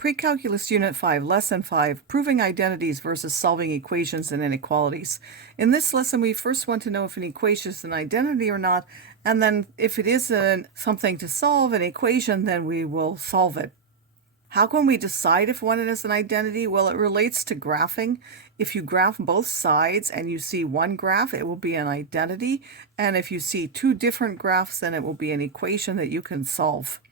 Pre-Calculus Unit 5, Lesson 5, Proving Identities versus Solving Equations and Inequalities. In this lesson, we first want to know if an equation is an identity or not, and then if it isn't something to solve, an equation, then we will solve it. How can we decide if one is an identity? Well, it relates to graphing. If you graph both sides and you see one graph, it will be an identity, and if you see two different graphs, then it will be an equation that you can solve.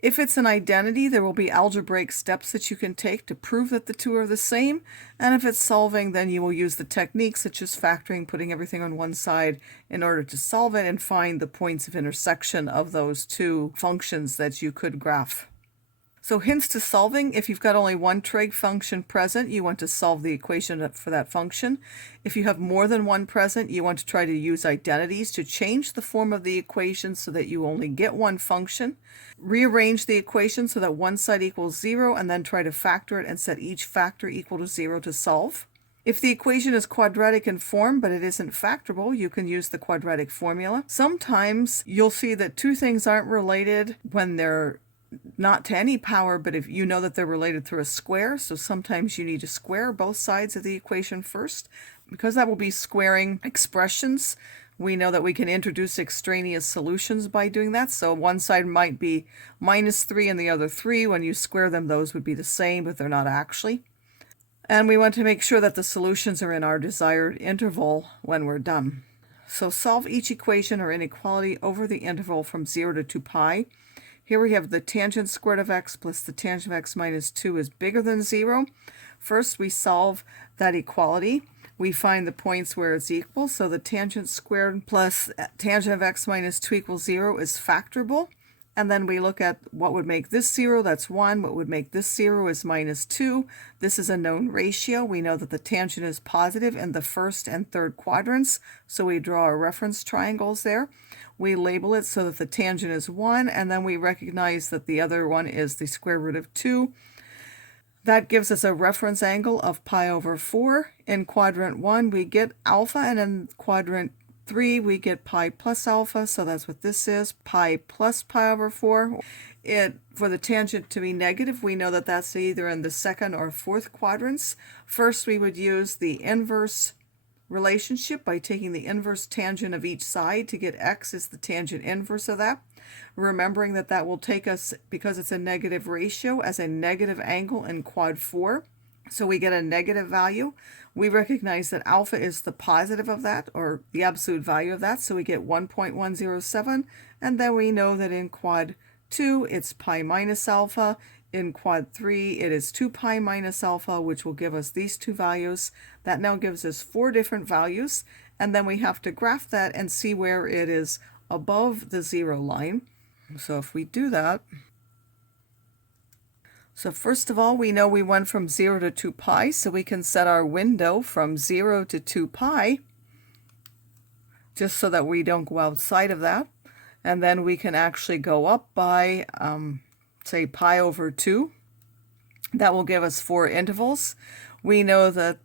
If it's an identity, there will be algebraic steps that you can take to prove that the two are the same. And if it's solving, then you will use the techniques such as factoring, putting everything on one side in order to solve it and find the points of intersection of those two functions that you could graph. So hints to solving: if you've got only one trig function present, you want to solve the equation for that function. If you have more than one present, you want to try to use identities to change the form of the equation so that you only get one function. Rearrange the equation so that one side equals 0, and then try to factor it and set each factor equal to 0 to solve. If the equation is quadratic in form, but it isn't factorable, you can use the quadratic formula. Sometimes you'll see that two things aren't related when they're not to any power, but if you know that they're related through a square, so sometimes you need to square both sides of the equation first. Because that will be squaring expressions, we know that we can introduce extraneous solutions by doing that. So one side might be -3 and the other 3. When you square them, those would be the same, but they're not actually. And we want to make sure that the solutions are in our desired interval when we're done. So solve each equation or inequality over the interval from 0 to 2 pi. Here we have the tangent squared of x plus the tangent of x minus 2 is bigger than 0. First, we solve that equality. We find the points where it's equal. So the tangent squared plus tangent of x minus 2 equals 0 is factorable. And then we look at what would make this 0, that's 1. What would make this 0 is -2. This is a known ratio. We know that the tangent is positive in the first and third quadrants, so we draw our reference triangles there. We label it so that the tangent is 1, and then we recognize that the other one is the square root of 2. That gives us a reference angle of pi over 4. In quadrant 1, we get alpha, and in quadrant 3, we get pi plus alpha, so that's what this is, pi plus pi over 4. For the tangent to be negative, we know that that's either in the second or fourth quadrants. First, we would use the inverse relationship by taking the inverse tangent of each side to get x is the tangent inverse of that. Remembering that that will take us, because it's a negative ratio, as a negative angle in quad 4. So we get a negative value. We recognize that alpha is the positive of that, or the absolute value of that, so we get 1.107, and then we know that in quad 2 it's pi minus alpha. In quad 3 it is 2 pi minus alpha, which will give us these two values. That now gives us 4 different values, and then we have to graph that and see where it is above the 0 line. So if we do that, so first of all, we know we went from 0 to 2 pi, so we can set our window from 0 to 2 pi, just so that we don't go outside of that. And then we can actually go up by, say, pi over 2. That will give us 4 intervals. We know that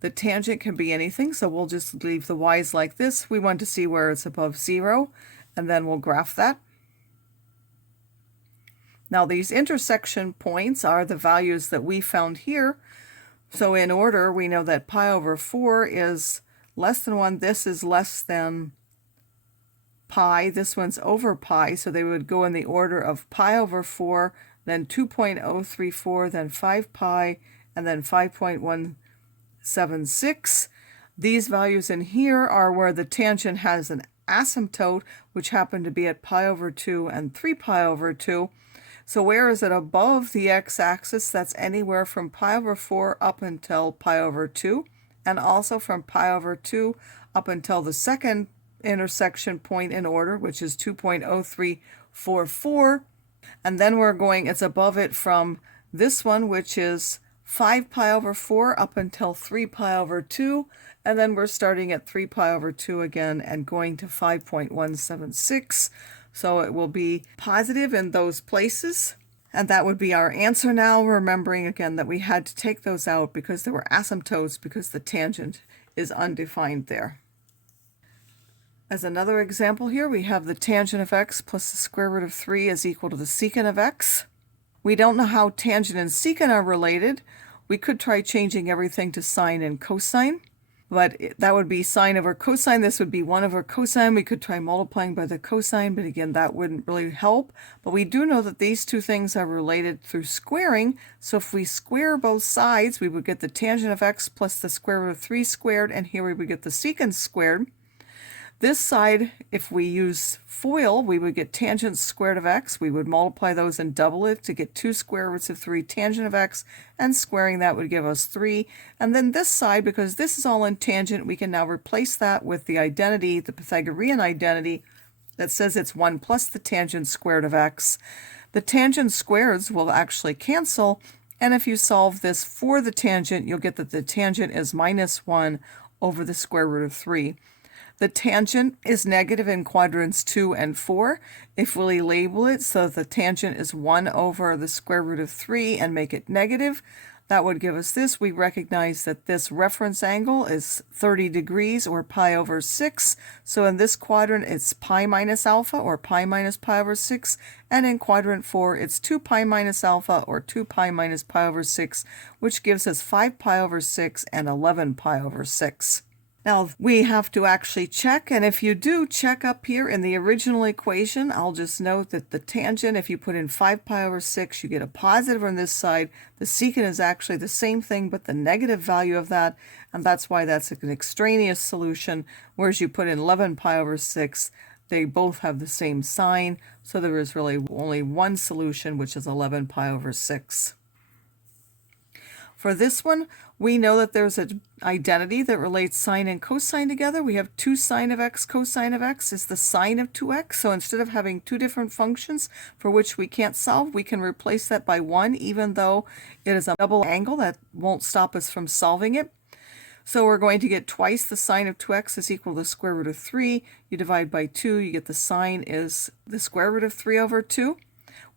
the tangent can be anything, so we'll just leave the y's like this. We want to see where it's above 0, and then we'll graph that. Now these intersection points are the values that we found here. So in order, we know that pi over 4 is less than 1. This is less than pi. This one's over pi, so they would go in the order of pi over 4, then 2.034, then 5 pi, and then 5.176. These values in here are where the tangent has an asymptote, which happened to be at pi over 2 and 3 pi over 2. So where is it above the x-axis? That's anywhere from pi over 4 up until pi over 2, and also from pi over 2 up until the second intersection point in order, which is 2.0344. And then we're going, it's above it from this one, which is 5 pi over 4 up until 3 pi over 2, and then we're starting at 3 pi over 2 again and going to 5.176. So it will be positive in those places, and that would be our answer now, remembering again that we had to take those out because there were asymptotes because the tangent is undefined there. As another example here, we have the tangent of x plus the square root of 3 is equal to the secant of x. We don't know how tangent and secant are related. We could try changing everything to sine and cosine, but that would be sine over cosine. This would be 1 over cosine. We could try multiplying by the cosine, but again, that wouldn't really help. But we do know that these two things are related through squaring. So if we square both sides, we would get the tangent of x plus the square root of 3 squared, and here we would get the secant squared. This side, if we use FOIL, we would get tangent squared of x. We would multiply those and double it to get 2 square roots of 3 tangent of x, and squaring that would give us 3. And then this side, because this is all in tangent, we can now replace that with the identity, the Pythagorean identity, that says it's 1 plus the tangent squared of x. The tangent squares will actually cancel, and if you solve this for the tangent, you'll get that the tangent is minus 1 over the square root of 3. The tangent is negative in quadrants 2 and 4. If we label it so the tangent is 1 over the square root of 3 and make it negative, that would give us this. We recognize that this reference angle is 30 degrees, or pi over 6. So in this quadrant, it's pi minus alpha, or pi minus pi over 6. And in quadrant 4, it's 2 pi minus alpha, or 2 pi minus pi over 6, which gives us 5 pi over 6 and 11 pi over 6. Now, we have to actually check, and if you do check up here in the original equation, I'll just note that the tangent, if you put in 5 pi over 6, you get a positive on this side. The secant is actually the same thing, but the negative value of that, and that's why that's an extraneous solution, whereas you put in 11 pi over 6, they both have the same sign, so there is really only one solution, which is 11 pi over 6. For this one, we know that there's an identity that relates sine and cosine together. We have 2 sine of x cosine of x is the sine of 2x. So instead of having two different functions for which we can't solve, we can replace that by 1, even though it is a double angle. That won't stop us from solving it. So we're going to get twice the sine of 2x is equal to the square root of 3. You divide by 2, you get the sine is the square root of 3 over 2.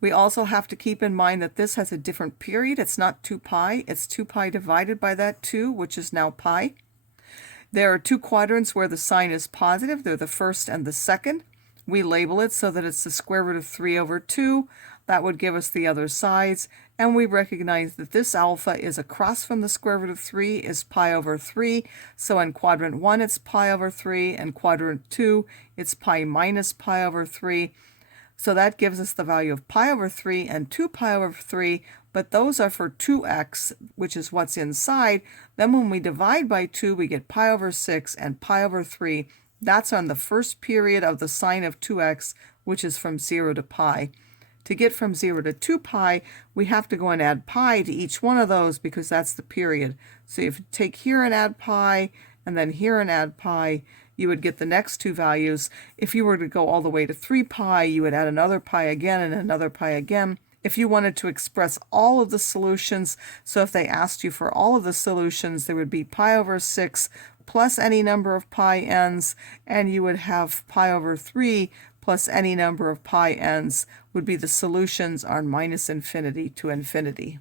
We also have to keep in mind that this has a different period. It's not 2 pi, it's 2 pi divided by that 2, which is now pi. There are 2 quadrants where the sign is positive. They're the first and the second. We label it so that it's the square root of 3 over 2. That would give us the other sides. And we recognize that this alpha is across from the square root of 3 is pi over 3. So in quadrant 1, it's pi over 3. And quadrant 2, it's pi minus pi over 3. So that gives us the value of pi over 3 and 2 pi over 3, but those are for 2x, which is what's inside. Then when we divide by 2, we get pi over 6 and pi over 3. That's on the first period of the sine of 2x, which is from 0 to pi. To get from 0 to 2 pi, we have to go and add pi to each one of those because that's the period. So if you take here and add pi, and then here and add pi, you would get the next two values. If you were to go all the way to 3 pi, you would add another pi again and another pi again. If you wanted to express all of the solutions, so if they asked you for all of the solutions, there would be pi over 6 plus any number of pi n's, and you would have pi over 3 plus any number of pi n's would be the solutions on minus infinity to infinity.